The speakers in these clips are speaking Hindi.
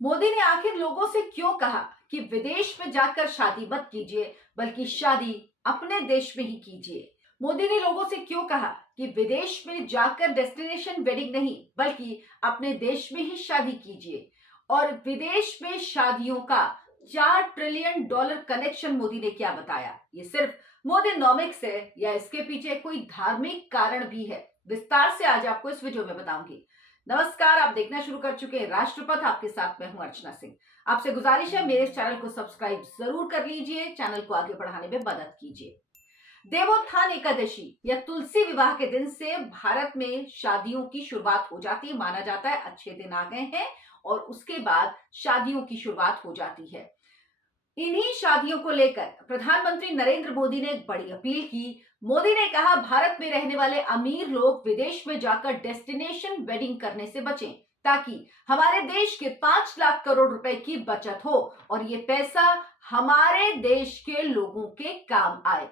मोदी ने आखिर लोगों से क्यों कहा कि विदेश में जाकर शादी मत कीजिए, बल्कि शादी अपने देश में ही कीजिए। मोदी ने लोगों से क्यों कहा कि विदेश में जाकर डेस्टिनेशन वेडिंग नहीं, बल्कि अपने देश में ही शादी कीजिए। और विदेश में शादियों का $4 ट्रिलियन कनेक्शन मोदी ने क्या बताया? ये सिर्फ मोदीनॉमिक्स है या इसके पीछे कोई धार्मिक कारण भी है? विस्तार से आज आपको इस वीडियो में बताऊंगी। नमस्कार, आप देखना शुरू कर चुके हैं राष्ट्रपथ। आपके साथ मैं हूं अर्चना सिंह। आपसे गुजारिश है मेरे इस चैनल को सब्सक्राइब जरूर कर लीजिए, चैनल को आगे बढ़ाने में मदद कीजिए। देवोत्थान एकादशी या तुलसी विवाह के दिन से भारत में शादियों की शुरुआत हो जाती है। माना जाता है अच्छे दिन आ गए हैं और उसके बाद शादियों की शुरुआत हो जाती है। इन्हीं शादियों को लेकर प्रधानमंत्री नरेंद्र मोदी ने एक बड़ी अपील की। मोदी ने कहा, भारत में रहने वाले अमीर लोग विदेश में जाकर डेस्टिनेशन वेडिंग करने से बचें, ताकि हमारे देश के 5 लाख करोड़ रुपए की बचत हो और ये पैसा हमारे देश के लोगों के काम आए।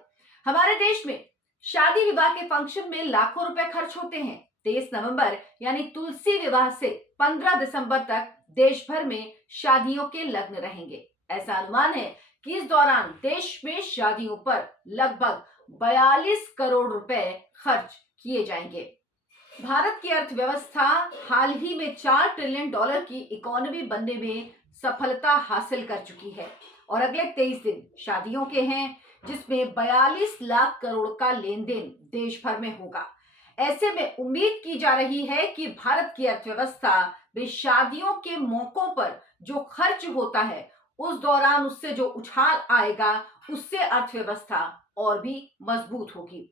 हमारे देश में शादी विवाह के फंक्शन में लाखों रुपए खर्च होते हैं। 23 नवंबर यानी तुलसी विवाह से 15 दिसंबर तक देश भर में शादियों के लग्न रहेंगे। ऐसा अनुमान है कि इस दौरान देश में शादियों पर लगभग 42 करोड़ रुपए खर्च किए जाएंगे। भारत की अर्थव्यवस्था हाल ही में $4 ट्रिलियन की इकोनॉमी बनने में सफलता हासिल कर चुकी है और अगले 23 दिन शादियों के हैं, जिसमें 42 लाख करोड़ का लेन देन देश भर में होगा। ऐसे में उम्मीद की जा रही है कि भारत की अर्थव्यवस्था में शादियों के मौकों पर जो खर्च होता है, उस दौरान उससे जो उछाल आएगा, उससे अर्थव्यवस्था और भी मजबूत होगी।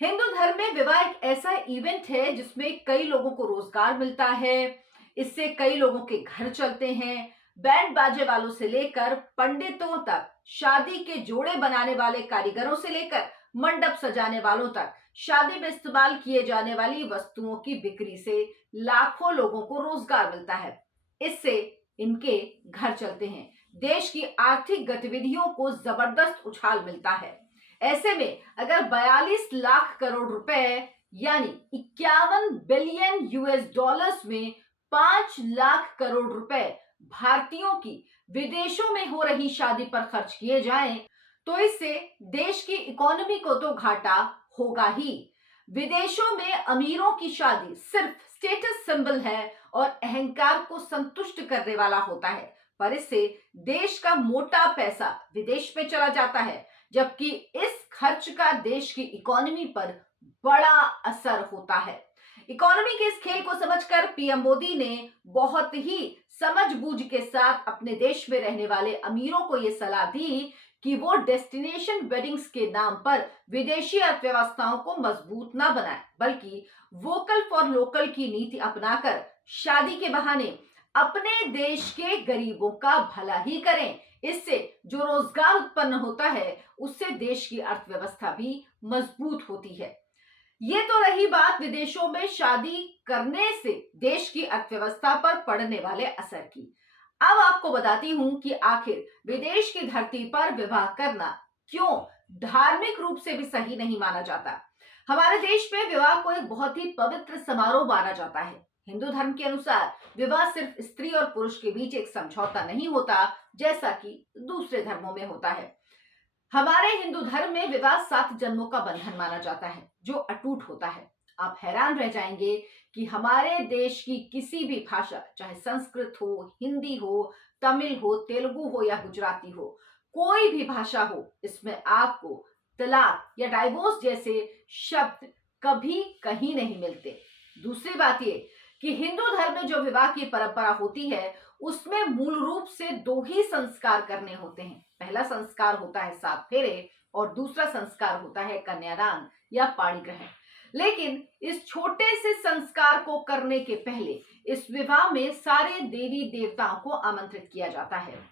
हिंदू धर्म में विवाह एक ऐसा इवेंट है जिसमें कई लोगों को रोजगार मिलता है। इससे कई लोगों के घर चलते हैं। बैंड बाजे वालों से लेकर पंडितों तक, शादी के जोड़े बनाने वाले कारीगरों से लेकर मंडप सजाने वालों तक, शादी में इस्तेमाल किए जाने वाली वस्तुओं की बिक्री से लाखों लोगों को रोजगार मिलता है। इससे इनके घर चलते हैं। देश की आर्थिक गतिविधियों को जबरदस्त उछाल मिलता है। ऐसे में अगर 42 लाख करोड़ रुपए यानी 51 बिलियन US डॉलर्स में 5 लाख करोड़ रुपए भारतीयों की विदेशों में हो रही शादी पर खर्च किए जाएं, तो इससे देश की इकोनॉमी को तो घाटा होगा ही। विदेशों में अमीरों की शादी सिर्फ स्टेटस सिंबल है और अहंकार को संतुष्ट करने वाला होता है, पर इससे देश का मोटा पैसा विदेश में चला जाता है, जबकि इस खर्च का देश की इकोनॉमी पर बड़ा असर होता है। इकोनॉमी के इस खेल को समझकर पीएम मोदी ने बहुत ही समझबूझ के साथ अपने देश में रहने वाले अमीरों को यह सलाह दी कि वो डेस्टिनेशन वेडिंग्स के नाम पर विदेशी अर्थव्यवस्थाओं को मजबूत ना बनाएं, बल्कि वोकल फॉर लोकल की नीति अपनाकर शादी के बहाने अपने देश के गरीबों का भला ही करें। इससे जो रोजगार उत्पन्न होता है, उससे देश की अर्थव्यवस्था भी मजबूत होती है। ये तो रही बात विदेशों में शादी करने से देश की अर्थव्यवस्था पर पड़ने वाले असर की। अब आपको बताती हूं कि आखिर विदेश की धरती पर विवाह करना क्यों धार्मिक रूप से भी सही नहीं माना जाता। हमारे देश में विवाह को एक बहुत ही पवित्र समारोह माना जाता है। हिंदू धर्म के अनुसार विवाह सिर्फ स्त्री और पुरुष के बीच एक समझौता नहीं होता, जैसा कि दूसरे धर्मों में होता है। हमारे हिंदू धर्म में विवाह 7 जन्मों का बंधन माना जाता है, जो अटूट होता है। आप हैरान रह जाएंगे कि हमारे देश की किसी भी भाषा, चाहे संस्कृत हो, हिंदी हो, तमिल हो, तेलुगु हो या गुजराती हो, कोई भी भाषा हो, इसमें आपको तलाक या डाइवोर्स जैसे शब्द कभी कहीं नहीं मिलते। दूसरी बात ये कि हिंदू धर्म में जो विवाह की परंपरा होती है, उसमें मूल रूप से 2 ही संस्कार करने होते हैं। पहला संस्कार होता है 7 फेरे और दूसरा संस्कार होता है कन्यादान या पाणी ग्रहण। लेकिन इस छोटे से संस्कार को करने के पहले इस विवाह में सारे देवी देवताओं को आमंत्रित किया जाता है।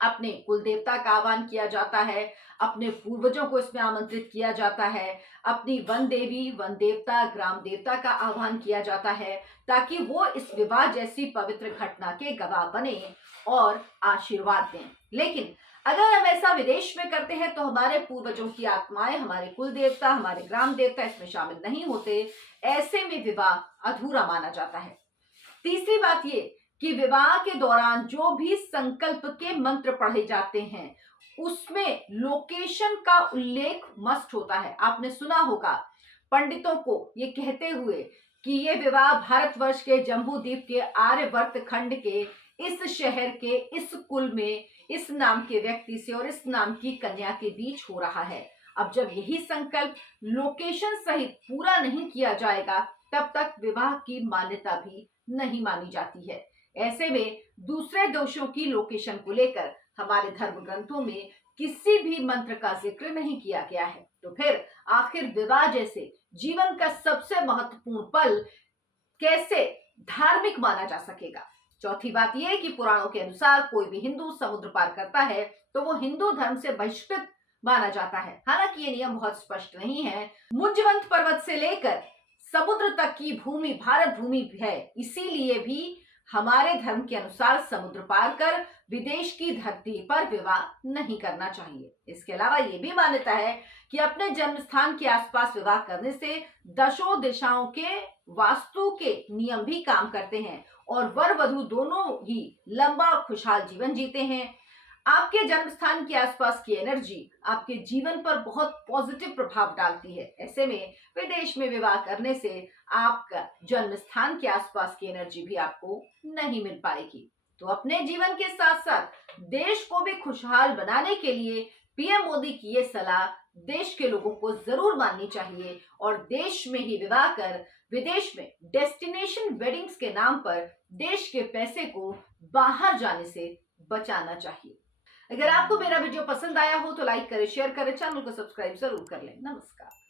अपने कुल देवता का आह्वान किया जाता है, अपने पूर्वजों को इसमें आमंत्रित किया जाता है, अपनी वन देवी, वन देवता, ग्राम देवता का आह्वान किया जाता है, ताकि वो इस विवाह जैसी पवित्र घटना के गवाह बने और आशीर्वाद दें। लेकिन अगर हम ऐसा विदेश में करते हैं तो हमारे पूर्वजों की आत्माएं, हमारे कुल देवता, हमारे ग्राम देवता इसमें शामिल नहीं होते। ऐसे में विवाह अधूरा माना जाता है। तीसरी बात ये कि विवाह के दौरान जो भी संकल्प के मंत्र पढ़े जाते हैं उसमें लोकेशन का उल्लेख मस्ट होता है। आपने सुना होगा पंडितों को ये कहते हुए कि ये विवाह भारतवर्ष के जम्बू द्वीप के आर्यवर्त खंड के इस शहर के इस कुल में इस नाम के व्यक्ति से और इस नाम की कन्या के बीच हो रहा है। अब जब यही संकल्प लोकेशन सहित पूरा नहीं किया जाएगा तब तक विवाह की मान्यता भी नहीं मानी जाती है। ऐसे में दूसरे दोषों की लोकेशन को लेकर हमारे धर्म ग्रंथों में किसी भी मंत्र का जिक्र नहीं किया गया है। तो फिर आखिर विवाह जैसे जीवन का सबसे महत्वपूर्ण पल कैसे धार्मिक माना जा सकेगा? चौथी बात यह कि पुराणों के अनुसार कोई भी हिंदू समुद्र पार करता है तो वो हिंदू धर्म से बहिष्कृत माना जाता है। हालांकि ये नियम बहुत स्पष्ट नहीं है। मुंजवंत पर्वत से लेकर समुद्र तक की भूमि भारत भूमि है, इसीलिए भी हमारे धर्म के अनुसार समुद्र पार कर विदेश की धरती पर विवाह नहीं करना चाहिए। इसके अलावा ये भी मान्यता है कि अपने जन्म स्थान के आसपास विवाह करने से दशों दिशाओं के वास्तु के नियम भी काम करते हैं और वर वधु दोनों ही लंबा और खुशहाल जीवन जीते हैं। आपके जन्म स्थान के आसपास की एनर्जी आपके जीवन पर बहुत पॉजिटिव प्रभाव डालती है। ऐसे में विदेश में विवाह करने से आपका जन्म स्थान के आसपास की एनर्जी भी आपको नहीं मिल पाएगी। तो अपने जीवन के साथ साथ देश को भी खुशहाल बनाने के लिए पीएम मोदी की ये सलाह देश के लोगों को जरूर माननी चाहिए और देश में ही विवाह कर विदेश में डेस्टिनेशन वेडिंग्स के नाम पर देश के पैसे को बाहर जाने से बचाना चाहिए। अगर आपको मेरा वीडियो पसंद आया हो तो लाइक करें, शेयर करें, चैनल को सब्सक्राइब जरूर कर लें। नमस्कार।